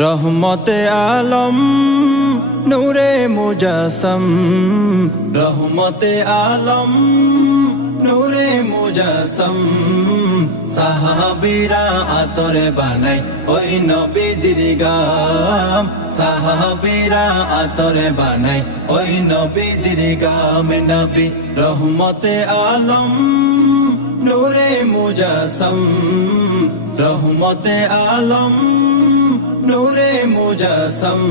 রহমতে আলম, নূরে মুজাসম। রহমতে আলম, নূরে মুজাসম। সাহাবিরা আতরে বানাই ওই নবীজির গাম। সাহাবিরা আতরে বানাই ওই নবীজির গাম। নবী রহমতে আলম, নূরে মুজাসম। রহমতে আলম নূরে মুজাসম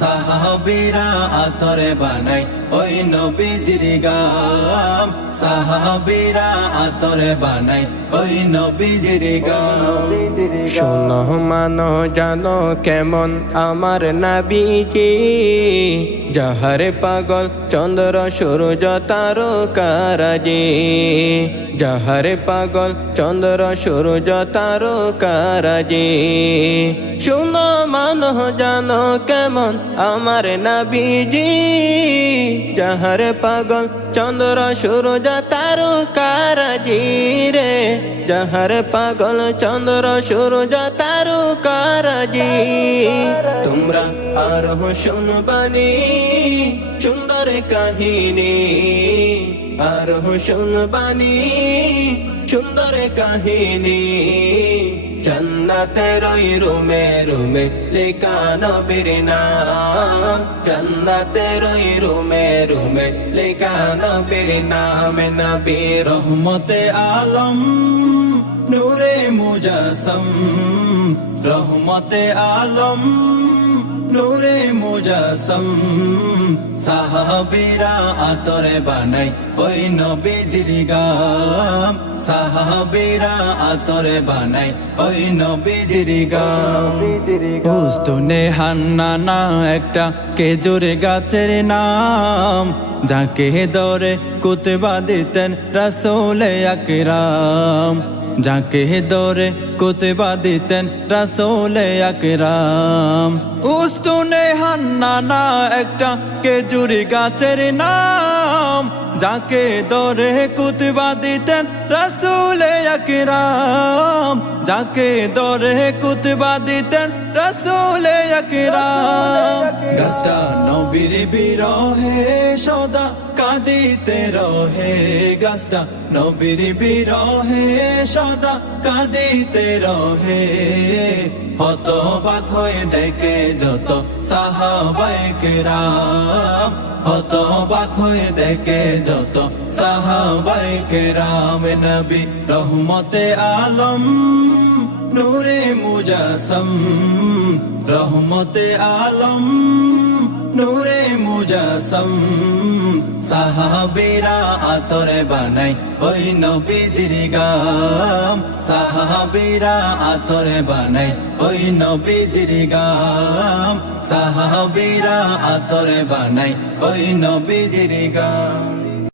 সাহাবিরা আতরে বানাই ওই নবীজির গাম। সাহাবিরা আতরে বানাই ওই নবীজির গাম। শোনো মানো, জানো কেমন আমার নাবিজি। যাহারে পাগল চন্দ্র, সূর্য তারকারাজি যাহারে পাগল চন্দ্র, সূর্য তারকারাজি শোনো মানো, জানো কেমন আমার নাবিজি। যাহারে পাগল চন্দ্র, সূর্য তারকারাজি রে। যাহার পাগল, চন্দ্র, সূর্য তারকারাজি তোমরা আর শুনবানি সুন্দর কাহিনী। আর শুনবানি সুন্দর কাহিনী। জন্নতে রুমে রুমে লেখা নবীর নাম জন্নতে রই রুমে রুমে লেখা নবীর নাম নবীর রহমতে আলম, নূরে মুজাসম। রহমতে আলম মুজাসম। সাহাবিরা আতরে বানাই, ওই নবীজির গাম। সাহাবিরা আতরে বানাই, ওই নবীজির গাম। উস্তুনে হান্নানা একটা কেজুরে গাছের নাম, যাকে দরে কুতবা দিতেন রাসোলে আকরাম। যাকে দরে কুতবা দিতেন রাসোলে আকরাম। উস্তুনে হান্নানা একটা কেজুরি গাছের নাম। যাকে দরে কুতবা দিতেন রাসুলে আকরাম। যাকে দরে কুতবা দিতেন রাসুলে আকরাম। গাছটা নবীর বিরহে, সদা কাঁদিতে রহে। গাছটা নবীর বিরহে, সদা কাঁদিতে রহে। হত হয়ে দেখে যত সাহাবাইকে রাম হত হয়ে দেখে যত সাহাবাইকে রাম নবী রহমতে আলম নূরে মুজাসম, রহমতে আলম। নূরে মুজাসম, সাহাবিরা আতরে বানাই, ওই নবীজির গাম। সাহাবিরা আতরে বানাই, ওই নবীজির গাম। সাহাবিরা আতরে বানাই, ওই নবীজির গাম।